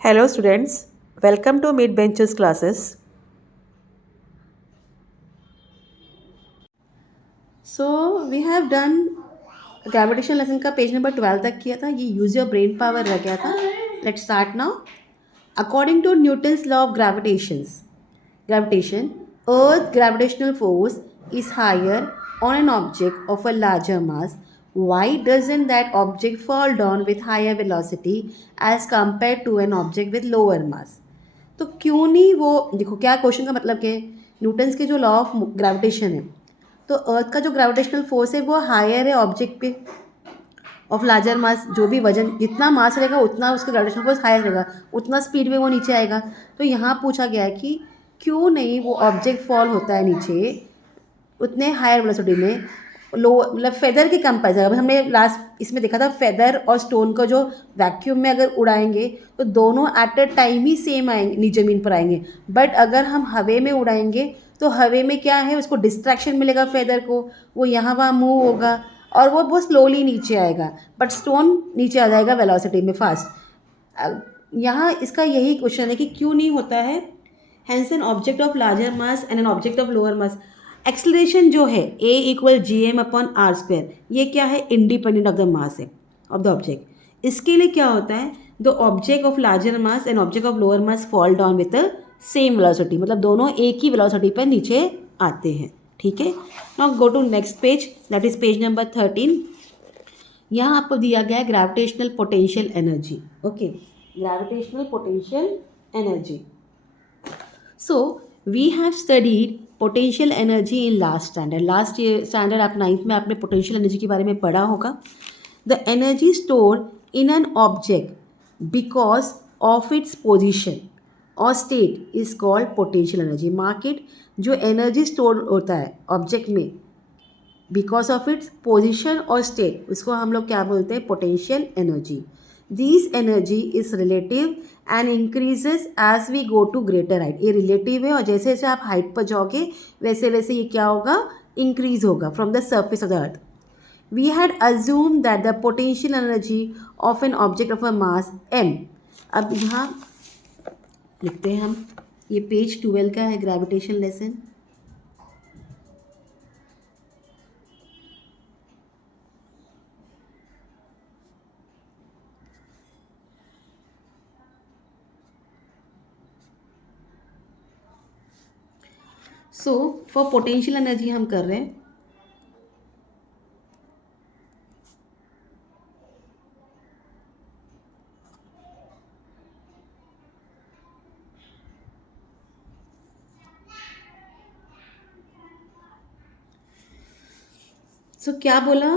Hello students, welcome to Mid Benches classes. So we have done gravitation lesson का page number 12 तक किया था. ये यूज योर ब्रेन पावर रह गया था. Let's start now. According to Newton's law of gravitation, Earth's gravitational force is higher on an object of a larger mass. Why doesn't that object fall down with higher velocity as compared to an object with lower mass? तो क्यों नहीं वो देखो क्या question का मतलब क्या है. न्यूटन्स के जो लॉ ऑफ ग्रेविटेशन है, तो अर्थ का जो ग्रेविटेशनल फोर्स है वो हायर है ऑब्जेक्ट पे ऑफ लार्जर मास. जो भी वजन जितना मास रहेगा उतना उसका ग्रेविटेशनल फोर्स हायर रहेगा, उतना स्पीड में वो नीचे आएगा. तो यहाँ पूछा गया है कि क्यों नहीं वो ऑब्जेक्ट फॉल होता है नीचे उतने हायर वेलोसिटी में, लो मतलब फेदर के कंपेरिजन. अभी हमने लास्ट इसमें देखा था फेदर और स्टोन को जो वैक्यूम में अगर उड़ाएंगे तो दोनों at a time he same आएंगे, नीचे ज़मीन पर आएंगे. बट अगर हम हवे में उड़ाएंगे तो हवे में क्या है, उसको डिस्ट्रैक्शन मिलेगा फेदर को, वो यहाँ वहाँ मूव होगा और वो बहुत स्लोली नीचे आएगा. बट स्टोन नीचे आ जाएगा वेलोसिटी में फास्ट. यहाँ इसका यही क्वेश्चन है कि क्यों नहीं होता है. Hence an object of larger mass and an object of lower mass, acceleration जो है A equal G M upon R square, ये क्या है, इंडिपेंडेंट ऑफ द मास है ऑफ द ऑब्जेक्ट. इसके लिए क्या होता है, the object of larger mass and object of lower mass fall down with the same velocity, मतलब दोनों एक ही वेलोसिटी पर नीचे आते हैं. ठीक है. Now go to next page, that is page number 13. यहाँ आपको दिया गया है gravitational potential energy. Okay, gravitational potential energy. So we have studied potential energy in last standard. Last standard आप 9th में आपने पोटेंशियल एनर्जी के बारे में पढ़ा होगा. The energy stored in an object because of its position और state is called potential energy. मार्केट जो एनर्जी स्टोर होता है ऑब्जेक्ट में बिकॉज ऑफ इट्स पोजिशन और स्टेट, उसको हम लोग क्या बोलते हैं, potential energy. This energy is relative and increases as we go to greater height. ये रिलेटिव है और जैसे जैसे आप हाइट पर जाओगे वैसे वैसे ये क्या होगा, इंक्रीज होगा from the surface of the earth. We had assume that the potential energy of an object of a mass m. अब यहाँ लिखते हैं हम, ये पेज 12 का है gravitation lesson. So for potential energy हम कर रहे हैं. सो क्या बोला,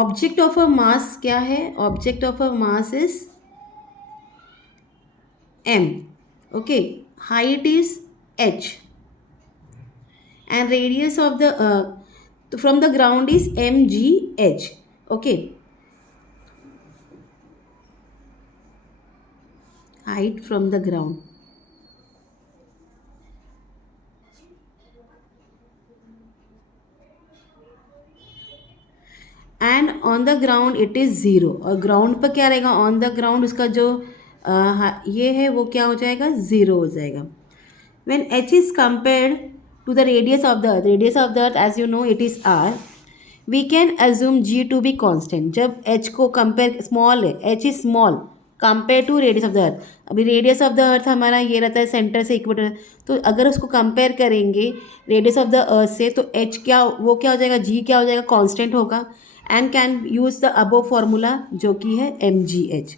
ऑब्जेक्ट ऑफ अ मास क्या है, object of a mass is m. Okay, height is h and radius of the from the ground is mgh. Okay, height from the ground. And on the ground it is zero. और ground पर क्या रहेगा, on the ground उसका जो ये है वो क्या हो जाएगा, ज़ीरो हो जाएगा. When h is compared to the radius of the earth, radius of the earth as you know it is r, we can assume g to be constant. जब h को कंपेयर, स्मॉल है, h is small compare to radius of the earth. अभी radius of the अर्थ हमारा ये रहता है centre से equator, तो अगर उसको कंपेयर करेंगे रेडियस ऑफ द अर्थ से तो h क्या, वो क्या हो जाएगा, g क्या हो जाएगा, कांस्टेंट होगा. And can use the above formula जो कि है mgh.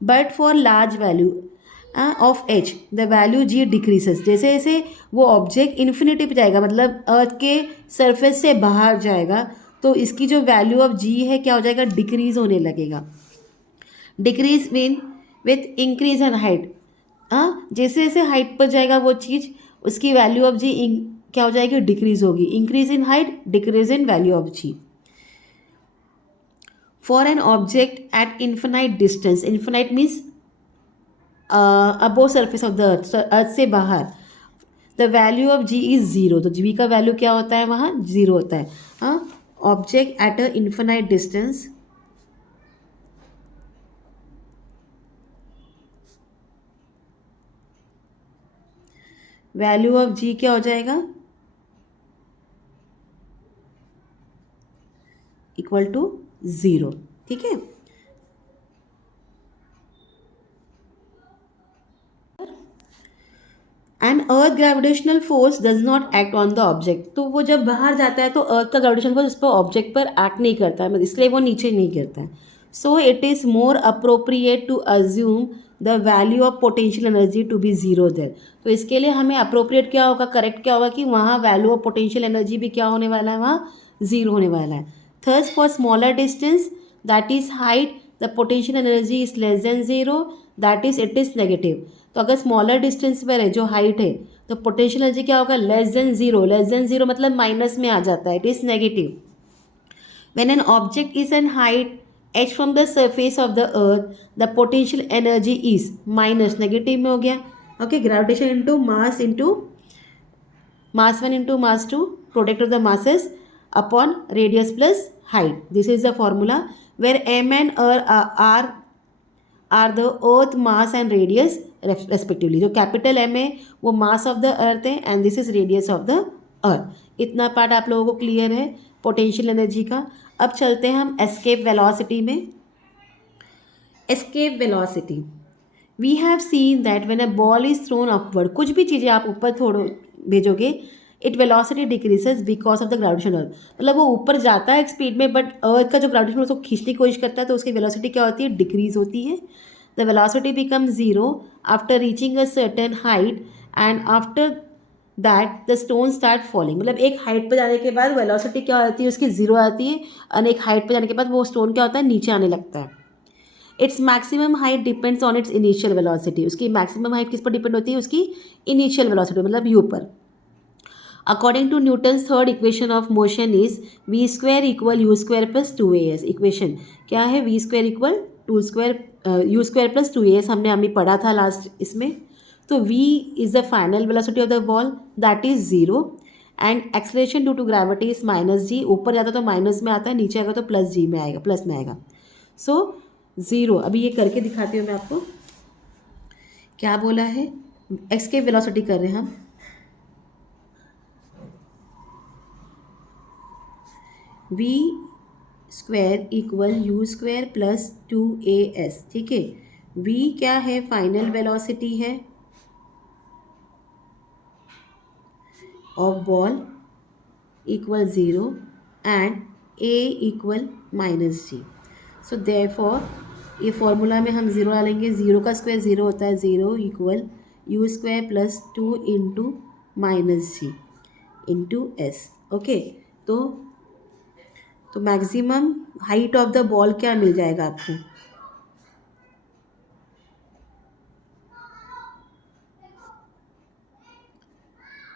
But for large value of h the value g decreases. जैसे जैसे वो ऑब्जेक्ट इन्फिनिटी पे जाएगा, मतलब अर्थ के सरफेस से बाहर जाएगा, तो इसकी जो वैल्यू ऑफ g है क्या हो जाएगा, डिक्रीज होने लगेगा. Decrease mean with increase in height. जैसे जैसे हाइट पर जाएगा वो चीज़, उसकी वैल्यू ऑफ g क्या हो जाएगी, डिक्रीज होगी. Increase in height, decrease in value of g. For an object at infinite distance, infinite means above surface of the earth, अर्थ से बाहर, the value of g is zero. तो g का value क्या होता है, वहाँ जीरो होता है. Object at a infinite distance value of g क्या हो जाएगा, इक्वल टू 0, ठीक है। And earth gravitational force does not act on the object, तो वो जब बाहर जाता है तो अर्थ का ग्रेविटेशनल फोर्स उस पर ऑब्जेक्ट पर एक्ट नहीं करता है, मतलब इसलिए वो नीचे नहीं गिरता है। So it is more appropriate to assume the value of potential energy to be zero there. तो इसके लिए हमें अप्रोप्रिएट क्या होगा, करेक्ट क्या होगा कि वहाँ वैल्यू ऑफ पोटेंशियल एनर्जी भी क्या होने वाला है, वहाँ जीरो होने वाला है। Thus for smaller distance that is height the potential energy is less than zero, that is it is negative. तो अगर स्मॉलर डिस्टेंस पर है जो हाइट है तो पोटेंशियल एनर्जी क्या होगा, less than zero. Less than zero मतलब माइनस में आ जाता है, it is negative. When an object is an height h from the surface of the earth the potential energy is minus, negative में हो गया। Okay, gravitation into mass one into mass two, product of the masses upon radius plus height, this is the formula where m and r are the earth mass and radius respectively. जो capital M है वो mass of the अर्थ है and this is radius of the अर्थ। इतना part आप लोगों को clear है potential energy का। अब चलते हैं हम एस्केप वेलोसिटी में। Escape velocity, we have seen that when a ball is thrown upward, कुछ भी चीज़ें आप ऊपर थोड़ो भेजोगे, it velocity decreases because of the gravitation earth, मतलब वो ऊपर जाता है एक स्पीड में बट अर्थ का जो ग्रेविटेशन उसको खींचने की कोशिश करता है तो उसकी वेलोसिटी क्या होती है, डिक्रीज होती है। The velocity become zero after reaching a certain height and after that the stone start falling, मतलब एक हाइट पर जाने के बाद वेलोसिटी क्या होती है उसकी जीरो आती है और एक हाइट पर जाने के बाद वो स्टोन क्या होता है, नीचे आने लगता है। Its maximum height depends on its initial velocity, उसकी मैक्सिमम हाइट किस पर डिपेंड होती है, उसकी इनिशियल वेलोसिटी मतलब यू पर। According to Newton's third equation of motion is v square equal u square plus 2as। Equation क्या है, v square equal u square plus 2as, हमने अभी पढ़ा था लास्ट इसमें। तो v is the final velocity of the ball that is zero and acceleration due to gravity is minus g, ऊपर जाता तो माइनस में आता है, नीचे आएगा तो प्लस जी में आएगा, प्लस में आएगा। सो ज़ीरो, अभी ये करके दिखाती हूँ मैं आपको क्या बोला है। एक्स के वेलोसिटी कर रहे हैं हम, v square equal u square plus 2as, ठीक है। v क्या है, फाइनल वेलोसिटी है of ball equal zero and a equal minus g. So therefore ये फॉर्मूला में हम ज़ीरो डालेंगे, ज़ीरो का स्क्वायर ज़ीरो होता है, zero equal u square plus 2 into minus g into s. Okay, तो maximum height of the ball क्या मिल जाएगा आपको,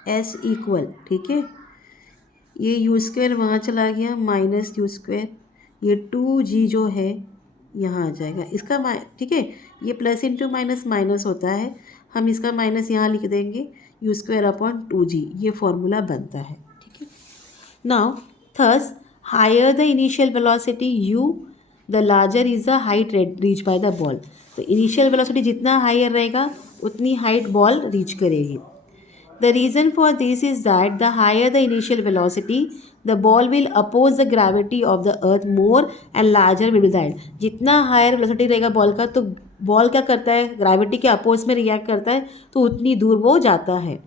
एस इक्वल, ठीक है, ये यू स्क्वायर वहाँ चला गया माइनस यू स्क्वायर, ये 2g जो है यहाँ आ जाएगा इसका ठीक है, ये प्लस इंटू माइनस माइनस होता है, हम इसका माइनस यहाँ लिख देंगे, यू स्क्वायर अपॉन 2g, ये फॉर्मूला बनता है, ठीक है। Now thus higher the initial velocity u the larger is the height reach by the ball. तो इनिशियल वेलोसिटी जितना हायर रहेगा उतनी हाइट बॉल रीच करेगी। The reason for this is that the higher the initial velocity, the ball will oppose the gravity of the earth more and larger will be the end। जितना higher velocity रहेगा ball का तो ball क्या करता है, gravity के oppose में react करता है तो उतनी दूर वो जाता है।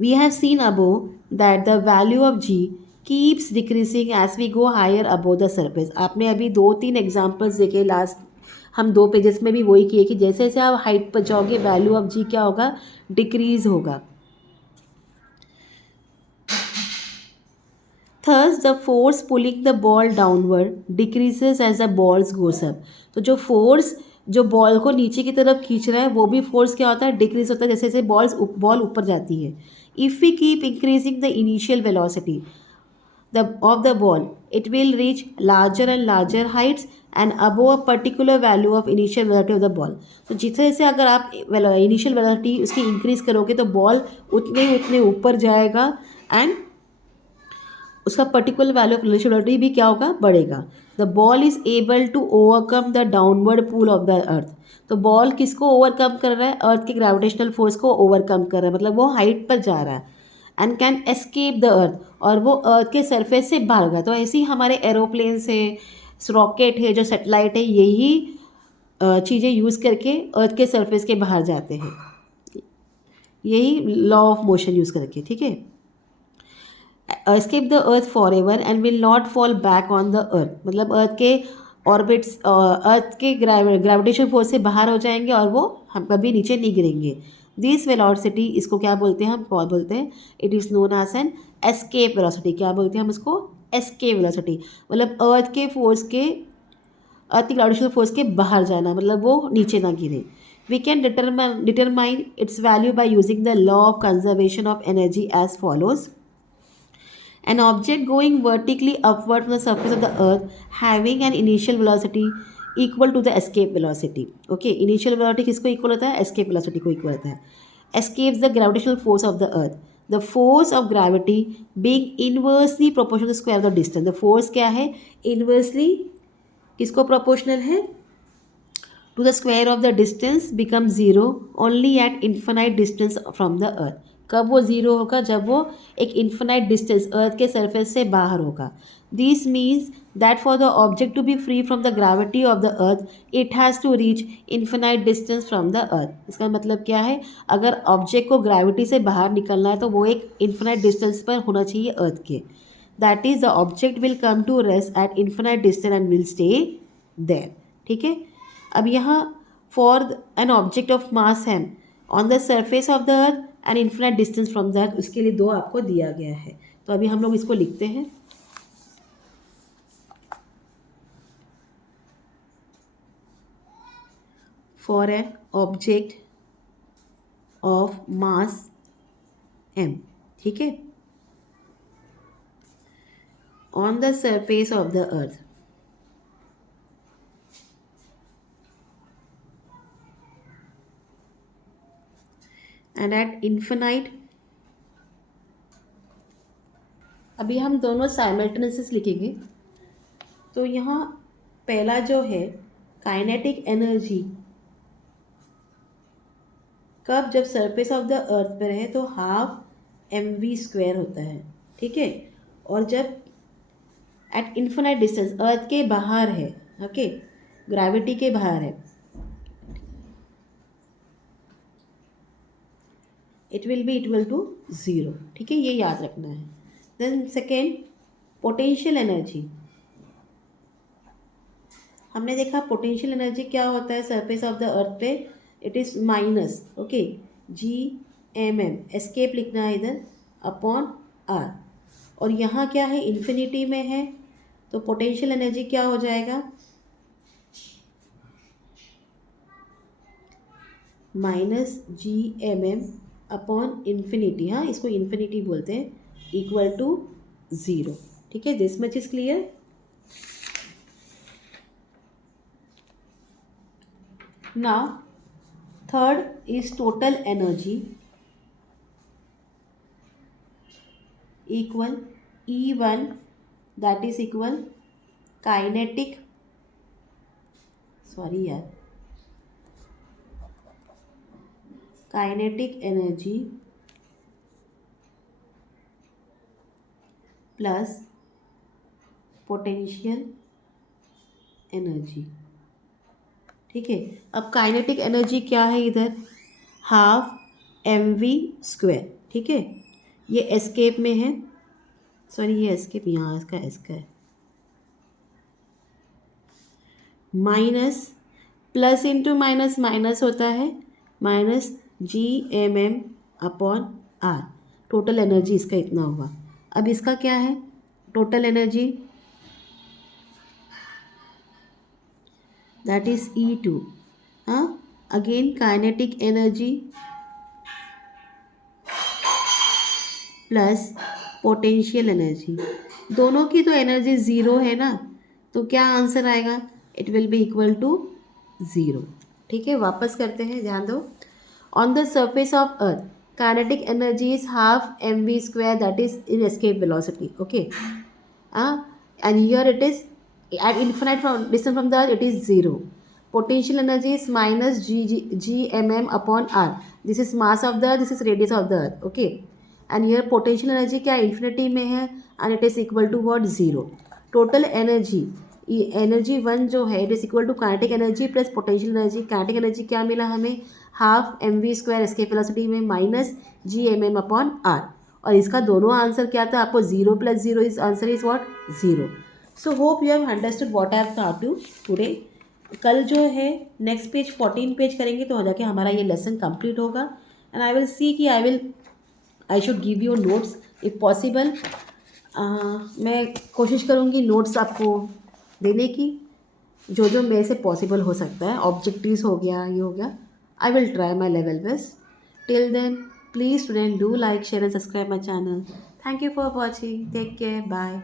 We have seen above that the value of g keeps decreasing as we go higher above the surface। आपने अभी 2-3 एग्जाम्पल्स देखे, लास्ट हम 2 पेजेस में भी वही किए कि जैसे जैसे आप हाइट पर जाओगे वैल्यू ऑफ जी क्या होगा, डिक्रीज होगा। Thus the force pulling the ball downward decreases as the balls goes up। तो जो फोर्स जो बॉल को नीचे की तरफ खींच रहा है वो भी फोर्स क्या होता है, डिक्रीज होता है जैसे जैसे बॉल ऊपर जाती है। If we keep increasing the initial velocity of the ball, it will reach larger and larger heights and above a particular value of initial velocity of the ball। तो जितने से अगर आप इनिशियल वेलोसिटी उसकी increase करोगे तो ball उतने उतने ऊपर जाएगा एंड उसका particular value of relative velocity भी क्या होगा, बढ़ेगा। The ball is able to overcome the downward pull of the earth. तो बॉल किसको ओवरकम कर रहा है, अर्थ के ग्रेविटेशनल फोर्स को ओवरकम कर रहा है, मतलब वो हाइट पर जा रहा है। And can escape the earth, और वो अर्थ के सरफेस से बाहर गया। तो ऐसे ही हमारे एरोप्लेन्स है, रॉकेट है, जो सेटेलाइट है, यही चीज़ें यूज़ करके अर्थ के सरफेस के बाहर जाते हैं, यही लॉ ऑफ मोशन यूज़ करके, ठीक है। Escape the earth for ever and will not fall back on the earth, मतलब अर्थ के ऑर्बिट्स, अर्थ के ग्रेविटेशन फोर्स से बाहर हो जाएंगे और वो हम कभी नीचे नहीं गिरेंगे। दिस वेलोसिटी, इसको क्या बोलते हैं, हम कॉल बोलते हैं, it is known as an escape velocity. क्या बोलते हैं हम इसको, एस्केप वेलोसिटी, मतलब अर्थ के फोर्स के, अर्थ की ग्रेविटेशनल फोर्स के बाहर जाना, मतलब वो नीचे ना गिरे। We can determine its value by using the law of conservation of energy as follows. An object going vertically upward from the surface of the earth having an initial velocity equal to the escape velocity. Okay, initial velocity किसको equal होता है, escape velocity को equal होता है. Escapes the gravitational force of the earth. The force of gravity being inversely proportional to the square of the distance. The force क्या है, inversely किसको proportional है, to the square of the distance becomes zero only at infinite distance from the earth. कब वो zero होगा, जब वो एक इन्फिनाइट डिस्टेंस अर्थ के सरफेस से बाहर होगा। This means that for the object to be free from the gravity of the earth it has to reach infinite distance from the earth. इसका मतलब क्या है, अगर ऑब्जेक्ट को ग्रेविटी से बाहर निकलना है तो वो एक इन्फिनाइट डिस्टेंस पर होना चाहिए अर्थ के। That is the object will come to rest at infinite distance and will stay there, ठीक है। अब यहाँ for an object of mass m on the surface of the earth and infinite distance from the earth, उसके लिए दो आपको दिया गया है। तो अभी हम लोग इसको लिखते हैं। For an object of mass m, ठीक है, on the surface of the earth and at infinite, अभी हम दोनों साइमल्टेनियस लिखेंगे। तो यहाँ पहला जो है काइनेटिक एनर्जी, कब, जब सरफेस ऑफ द अर्थ पर है तो हाफ mv² होता है, ठीक है। और जब एट इन्फिनाइट डिस्टेंस अर्थ के बाहर है, ओके, ग्रेविटी के बाहर है, it will be equal to zero, ठीक है, ये याद रखना है। Then second, potential energy. हमने देखा पोटेंशियल एनर्जी क्या होता है सरफेस ऑफ द अर्थ पे, it is minus, okay, Gmm, escape लिखना है इधर, अपॉन r। और यहाँ क्या है, इन्फिनिटी में है, तो पोटेंशियल एनर्जी क्या हो जाएगा, माइनस Gmm अपॉन इन्फिनिटी, हाँ इसको इन्फिनिटी बोलते हैं, इक्वल टू ज़ीरो, ठीक है। This much is clear. Now third is total energy equal E1, that is equal kinetic, sorry यार, kinetic energy plus potential energy, ठीक है। अब काइनेटिक एनर्जी क्या है इधर, हाफ mv², ठीक है, ये एस्केप में है, सॉरी ये एस्केप यहाँ इसका इसका है, minus plus into minus minus होता है, minus Gmm upon r, total energy इसका इतना हुआ। अब इसका क्या है, total energy that is E2, हाँ, again kinetic energy plus potential energy, दोनों की तो एनर्जी ज़ीरो है ना, तो क्या आंसर आएगा, it will be equal to zero, ठीक है। वापस करते हैं, ध्यान दो। On the surface of earth kinetic energy is half mv square, that is in escape velocity. Okay. And here it is at infinite from distance from the earth, it is 0. Potential energy is minus g mm upon r. This is mass of the earth, this is radius of the earth. Okay. And here potential energy क्या infinity में है, and it is equal to what, 0. Total energy, energy one जो है it is equal to kinetic energy plus potential energy. Kinetic energy क्या मिला हमें, half m v square escape velocity में minus G M m upon r. और इसका दोनों answer क्या था आपको, 0 + 0 is answer is what, 0. So hope you have understood what I have taught you today. कल जो है नेक्स्ट पेज 14 पेज करेंगे तो हो जाके हमारा ये लेसन कंप्लीट होगा. एंड आई विल सी कि I should give you notes if possible. मैं कोशिश करूँगी नोट्स आपको देने की, जो जो मेरे से पॉसिबल हो सकता है. ऑब्जेक्टिव्स हो गया, ये हो गया. I will try my level best. Till then please student do like, share and subscribe my channel. Thank you for watching. Take care. Bye.